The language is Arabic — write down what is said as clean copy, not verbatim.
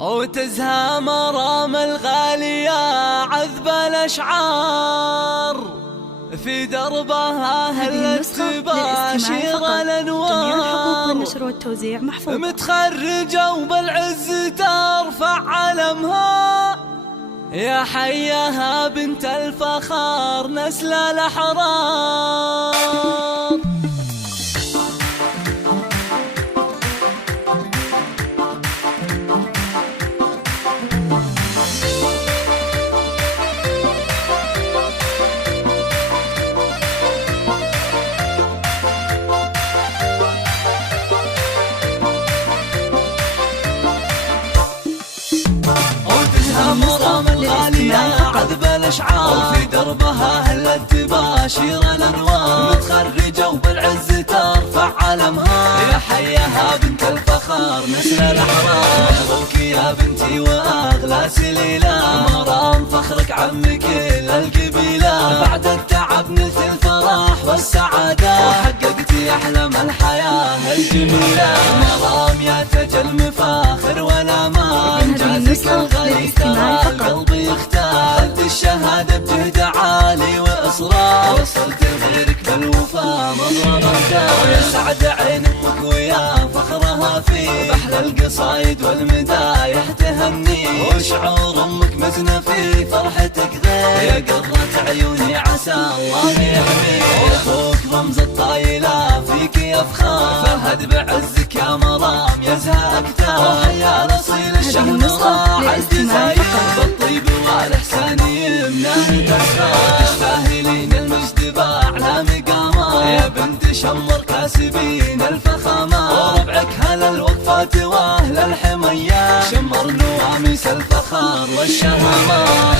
وتزهى مرام الغالية عذب الأشعار في دربها هلت تباشر الأنوار. جميع الحقوق والنشر والتوزيع محفوظة. متخرجة وبالعز ترفع علمها يا حياها بنت الفخار نسل الأحرار. مرام الغالية عذب الأشعار في دربها هلت تباشر الأنوار. متخرجة وبالعز ترفع علمها يا حياها بنت الفخار نسل الأحرار. مبروك يا بنتي وأغلى سليلة مرام فخرك عم كل القبيلة. بعد التعب نلت الفرح والسعادة وحققتي أحلام الحياة الجميلة. مرام يا تاج المفاخر والأمان إنجازك الغالي ترى القلب يختار. أنت الشهادة بجهد عالي وإصرار وصلت لغيرك بالوفا مضرب الدار. يا سعد عين أمك ويا فخرها فيك بأحلى القصايد والمدايح تهني. وشعور أمك مزنة في فرحتك غير يا قرة عيوني عسى الله يحميك. أخوك رمز الطايلة فيك يفخر فهد بعزك يا مرام يزهى أكتر. وحيا الأصيل الشهم راح الجزاير بالطيب والإحسان يمناه تسخر. تستاهلين المجد بأعلى مقامات يا بنت شمر كاسبين الفخامات. وربعك هل الوقفات وأهل الحميات شمر نواميس الفخار والشهامات.